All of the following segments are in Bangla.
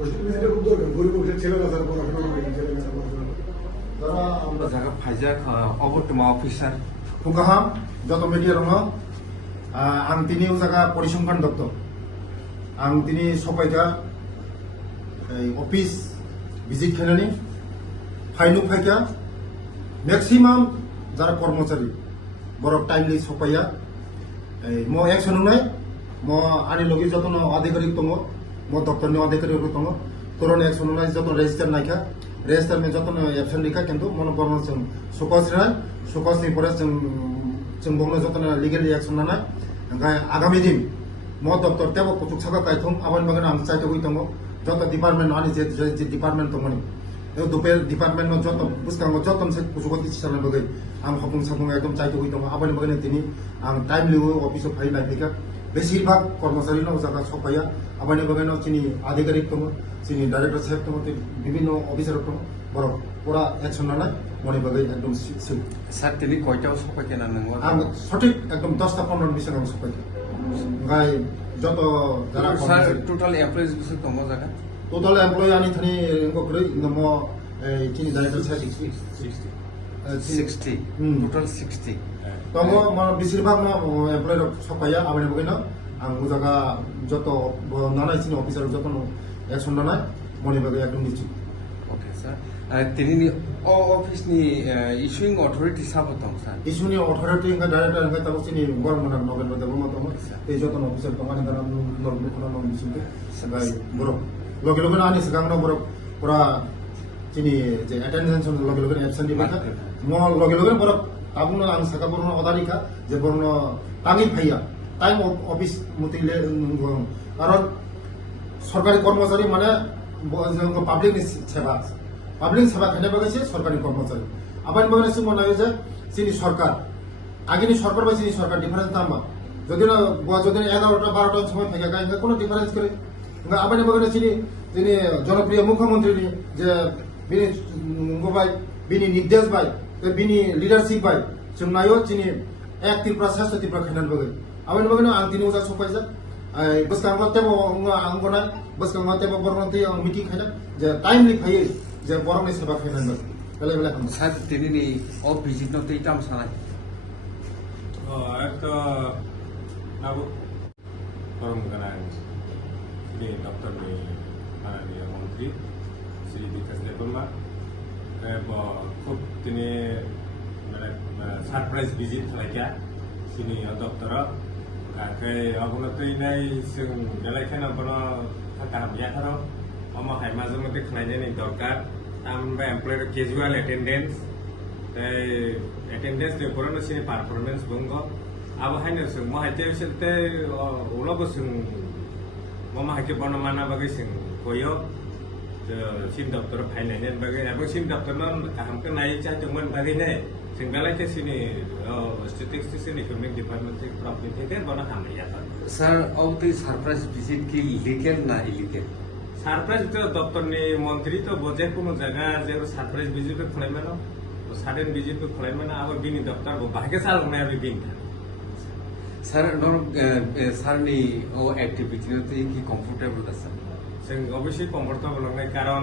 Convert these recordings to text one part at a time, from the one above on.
এটা খুব দরকার গরিব মানুষের ছেলেরা স্যার পড়াশোনা করে ছেলেরা পড়াশোনা করে যারা আমরা jaga pajak obortoma officer Pungkaham, joto media rongo, ang tini usaha Porisongkan Dokter, ang tini sopaika office visit khenani, fainu faika, maximum jara kormachari, borok timely sopaya, mo action nai, mo ani logi joto no adhikarik tongo, mo doktor no adhikarik tongo, turon action nai joto register naika, register me joto no absent dikha kintu mono kormachari sokosra sokosni pore जों बंगलो जतन लीगल रिएक्शन नाना ओंखाय आगामी दिन मो डॉक्टर तेबो कुतुक सागा कायथुम आबान बागन आं चाइतो गई दङ जत डिपार्टमेंट आनि जे डिपार्टमेंट दङनि ए दुपे डिपार्टमेंट न जत बुसकांगो जतन से कुसुगति चिसारन बगै आं हपुं सापुं एकदम चाइतो गई दङ आबान बागन तिनि आं टाइम लिउ अफिस अफ फाइ नायफिका बेसिरभाग कर्मचारी न जागा सफाया आबान बागन चिनि आधिकारिक दङ चिनि डाइरेक्टर साहेब दङ विभिन्न अफिसार दङ बरक पुरा एक्शन नाना मनि बागै एकदम सिल sir tini koitaw sopai kena nango ang সঠিক একদম 10টা 15 বিষয় আমি সবাই গাই যত যারা sir total employees bisu tomo jaga total employee আনি থানি ইনকো করে ইনমো এই চিনি ডাইরেক্টর সাহেব 60 total 60 তমো মানে বেশিরভাগ না এমপ্লয়ি সবাইয়া আবানি বগিনা আং জায়গা যত নানাই চিনি অফিসার যত অ্যাকশন নানাই মনি বাগে একদম নিশ্চিত okay sir tini ni office ni issuing authority sabotong sir ইস্যুনি অথরিটি ইনকা ডাইরেক্টর ইনকা তাবো চিনি গরম না নবেল মধ্যে মত এই যত অফিসার তমানি দারা নরম কোন নম নিশ্চিত সবাই বড় লগে লগে আনি সগাং ন বড় পুরা চিনি যে অ্যাটেন্ডেন্স লগে লগে অ্যাবসেন্ট দিবা ম লগে লগে বড় তাবুন আং সাকা বড় অদারিকা যে বড় তাগি ভাইয়া টাইম অফিস মতিলে কারণ সরকারি কর্মচারী মানে পাবলিক সেবা পাবলিক সেবা খেলে বাগাইছে সরকারি কর্মচারী আবার বাগাইছে মনে হয় যে চিনি সরকার আগেনি সরকার বা চিনি সরকার ডিফারেন্স দাম্বা যদি না যদি 11টা 12টার সময় থেকে গায়ে কোনো ডিফারেন্স করে আবার বাগানে চিনি যিনি জনপ্রিয় মুখ্যমন্ত্রী যে বিনি মোবাইল বিনি নির্দেশ বাই বিনি লিডারশিপ বাই जों नायो चिनि एक त्रिपुरा सास त्रिपुरा खानान बगै आबान बगैनो आं तिनि उजा सफायजा बसकांगो तेबो आंगोना बसकांगो तेबो बरनति आं मिटिं खायना जे टाइमलि फायो जे बरननि सेबा खायनान बस बेले बेले खाम sir tini ni off visit no tei tam sanai একটা নাবো করম গানান শ্রী ডক্টর মাননীয় মন্ত্রী শ্রী বিকাশ দেববর্মা খুব তিনি সারপ্রাইজ ভিজিট খালাইকা তিনি ডক্টর কাকে অবনতই जों बेलायखाना बनो थाका हाबयाखारो अमा हाय माजे मते खालायनायनि दरकार तामबा एमप्लॉयर कैजुअल अटेंडेंस अटेंडेंस नि परनो सिनि परफॉर्मेंस बंगो अब हायनो जों माहायते बिसोरते उलाबो जों माहायके बर्णमाना बागै जों कोयो सिन डक्टर फाइनायनि बागै एबो सिन डक्टरनो कामखौ नाय जादोंमोन बागैने जों बेलायके सिनि statistics end economic department profit थे बना हामैया sir of the surprise visit ki legal na illegal surprise তো দপ্তরনি মন্ত্রী তো বোঝে কোনো জায়গা যে সারপ্রাইজ ভিজিট খালাইমানো সাডেন ভিজিট খালাইমানো আবার বিনি দপ্তর বাহাকে চাল হনাय আমি বিন sir nor sir ni o activity no tei ki comfortable asa जों अबयस्लि कम्फर्टेबल लांनाय कारण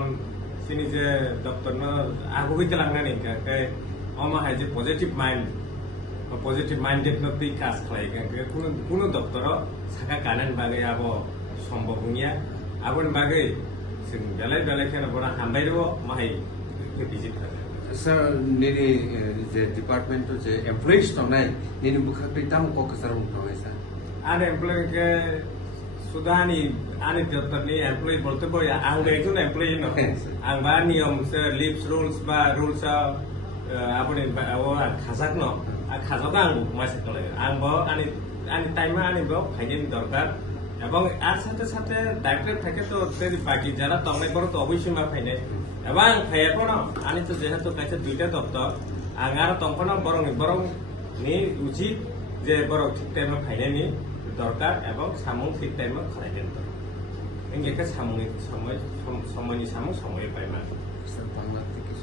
सिनि जे दप्तरनो आगु हइते लांनानै काके अमाहाय जे पजिटिभ माइन्डेड न तै काज खालाय काके कुनो दप्तर साका कानान बागै अब सम्भव हुनिया आबन बागै जों बेलाय खेना बडा हामबायरो माहाय भिजिट खालाय sir nini je department to je employees to nai nini bukha tei tam ko kasar unto sir आन एम्प्लॉय के सुधानी आने दफ्तरनि एम्प्लॉय बोलते बोय आं एकजन एम्प्लॉय न आं बा नियम से लिव्स रुल्स बा रुल्स आपनि ओ खाजाक न आ खाजाक आं मासे कले आं बो आनि टाइम आनि बो फाइनेन दरकार এবং আর সাথে ডাইরেক্টর থাকে তো তেরি বাকি যারা তংনাই বড় তো অবশ্যই মা ফাইনে এবং ফাইয়ার পর আনি তো যেহেতু কাছে দুইটা দপ্তর আঙার তংকন বরং নি উচিত যে বড় ঠিক টাইমে ফাইনানি দরকার এবং সামুং ঠিক টাইমে খাইদেন তো এঙ্গেকে সময়নি সামুং সময় পাইমা sir bangla থেকে